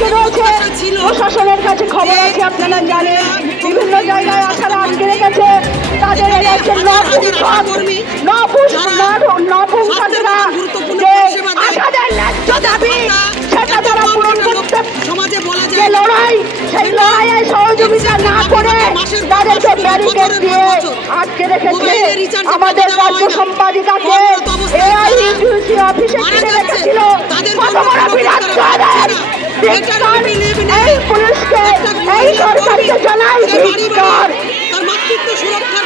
আটকে রয়েছে। প্রশাসনের কাছে খবর আছে, আপনারা জানেন বিভিন্ন জায়গায় আসারা আটকে রেখেছে। তাদের হচ্ছে নপুংসকরা যে 8,000 ন্যায্য দাবি সেটা তারা পূরণ করতে যে লড়াই, সেই লড়াইয়ে সহযোগিতা না করে তাদেরকে ব্যারিকেড দিয়ে আটকে রেখেছে। আমাদের রাজ্য সম্পাদিকাকে এআইইউসি অফিসে ঘিরে রেখেছিল। কত বড় বিরাট জয়ের এই পুলিশকে, এই সরকারকে জানাই ধিক্কার।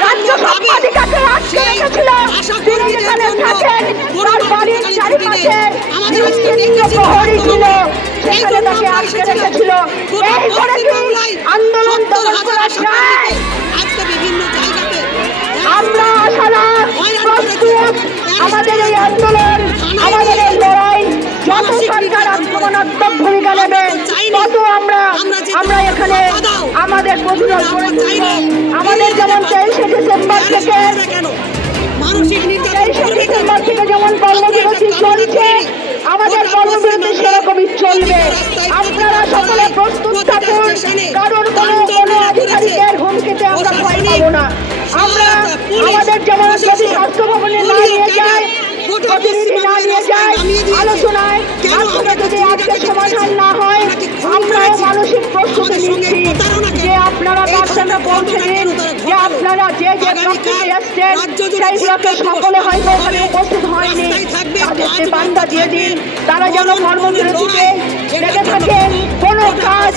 রাজ্য সম্পাদিকাকে আটকে রেখেছিল। তিনি যেখানে থাকেন তার বাড়ির চারিপাশে প্রহরী ছিল, সেখানে তাকে আটকে রেখেছিল। এই করে কি আন্দোলন দমন করা যায়? আমরা আশারা প্রস্তুত। আমাদের এই আন্দোলন, আমাদের এই লড়াই যত সরকার আক্রমণাত্মক ভূমিকা নেবে তত আমরা এখানে আমাদের প্রতিরোধ করে তুলব। আমাদের যেমন 23শে ডিসেম্বর থেকে যেমন কর্মবিরতি চলছে, আমাদের কর্মবিরতি সেরকমই চলবে। আপনারা সকলে প্রস্তুত থাকুন, কারণ কোনো আধিকারিকের হুমকিতে আমরা ভয় পাবো না। আমরা আমাদের যেমন যদি স্বাস্থ্য ভবনে না নিয়ে যায়, প্রতিনিধি না নিয়ে যায় আলোচনায়, মাধ্যমে যদি আজকে সমাধান না হয়, আমরাও মানসিক প্রস্তুতি নিচ্ছি যে আপনারা বার্তাটা পৌঁছে দিন যে আপনারা যে ব্লকে এসছেন সেই ব্লকে সকলে হয়তো ওখানে উপস্থিত হয়নি, তাদেরকে বার্তা দিয়ে দিন তারা যেন কর্মবিরতিতে লেগে থাকেন। কোনো কাজ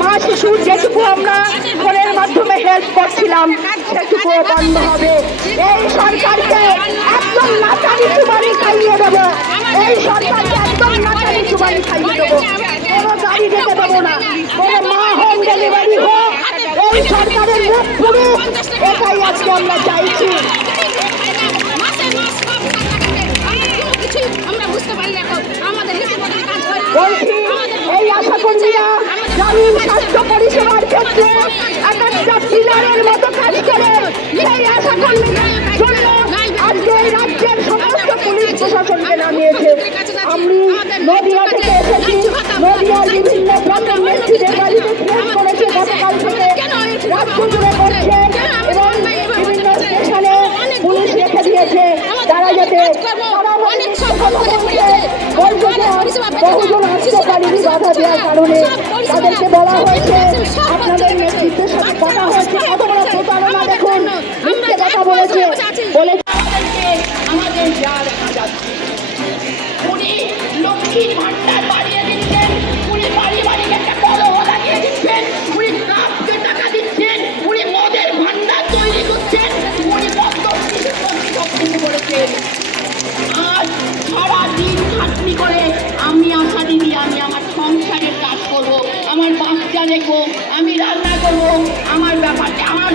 মা শিশুর যেটুকু আমরা ফোনের মাধ্যমে হেল্প করছিলাম সেটুকুও বন্ধ হবে। এই সরকারকে একদম নাচারি চুবানি খাইয়ে দেবো, এই সরকারকে একদম নাচারি চুবানি খাইয়ে দেবো। কোনো গাড়ি যেতে দেবো না, কোনো মা হোম ডেলিভারি হোক, এই সরকারের মুখ পুরুষ, এটাই আজকে আমরা চাইছি। বলছি এই আশাকর্মীরা গ্রামীণ স্বাস্থ্য পরিষেবার ক্ষেত্রে একটা পিলারের মতো কাজ করে। সেই আশাকর্মীদের জন্য আজকে রাজ্যের সমস্ত পুলিশ প্রশাসনকে নামিয়েছে। আমি নদিয়া থেকে এসেছি, নদিয়ার বিভিন্ন ব্লকের নেতৃত্বের বাড়িতে ফোন করেছে গতকাল থেকে, রাজ্য জুড়ে করছে এবং বিভিন্ন স্টেশনে পুলিশ রেখে দিয়েছে তারা যাতে বহুজন আসতে পারেনি বাধা দেওয়ার কারণে। তাদেরকে বলা হয়েছে, আপনাদের নেতৃত্বের সাথে কথা হয়েছে, কত বড় প্রতারণা দেখুন, মিথ্যে কথা বলেছে। আমাদের যা দেখা যাচ্ছে উনি লক্ষ্মীর ভান্ডার বাড়িয়ে দিচ্ছেন, উনি বাড়ি বাড়ি একটা কলহ লাগিয়ে দিচ্ছেন, উনি ক্লাবকে টাকা দিচ্ছেন, উনি মদের ভান্ডার তৈরি করছেন, উনি সব কিছু করেছেন। আজ সারাদিন খাটনি করে আমি আশা দিদি, আমি আমার সংসারের কাজ করবো, আমার বাচ্চা দেখবো, আমি রান্না করবো, আমার ব্যাপারটা আমার